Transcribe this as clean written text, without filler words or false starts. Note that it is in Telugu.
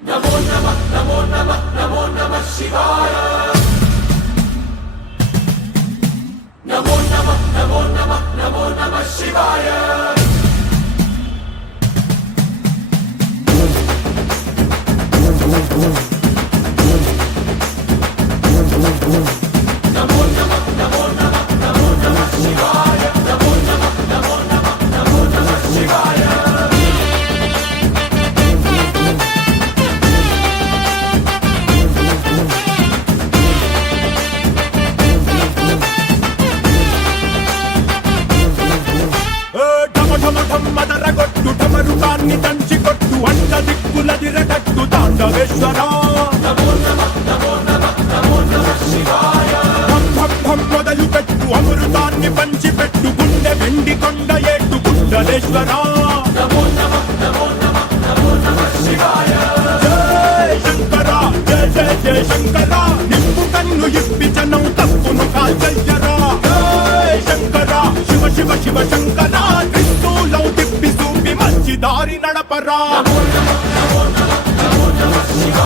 నమో నమః నమో నమః నమో నమః శివాయ నమో నమః నమో నమః నమో నమః శివాయ నమో నమః నమో నమః నమో నమః శివాయ నమో నమః నమో నమః నమో నమః శివాయ మదరగొట్టు ఢమరుకాన్ని దంచి కొట్టు అంట దిక్కులదిరగట్టు తాండవేశ్వరా నమో నమః నమో నమః నమో నమః శివాయ ఢం ఢం ఢం మొదలు పెట్టు అమృతాన్ని పంచి పెట్టు గుండె వెండి కొండ ఏట్టు కుండలేశ్వరా నమో నమః నమో నమః నమో నమః శివాయ జై శంకర జయ జయ జయ శంకర నిప్పు కన్ను ఇప్పి జనం తప్పును కాల్చయ్యరా జై శంకర శివ శివ శివ శంకర త్రిశూలం తిప్పి చూపి మంచి దారి నడపరా నమో నమః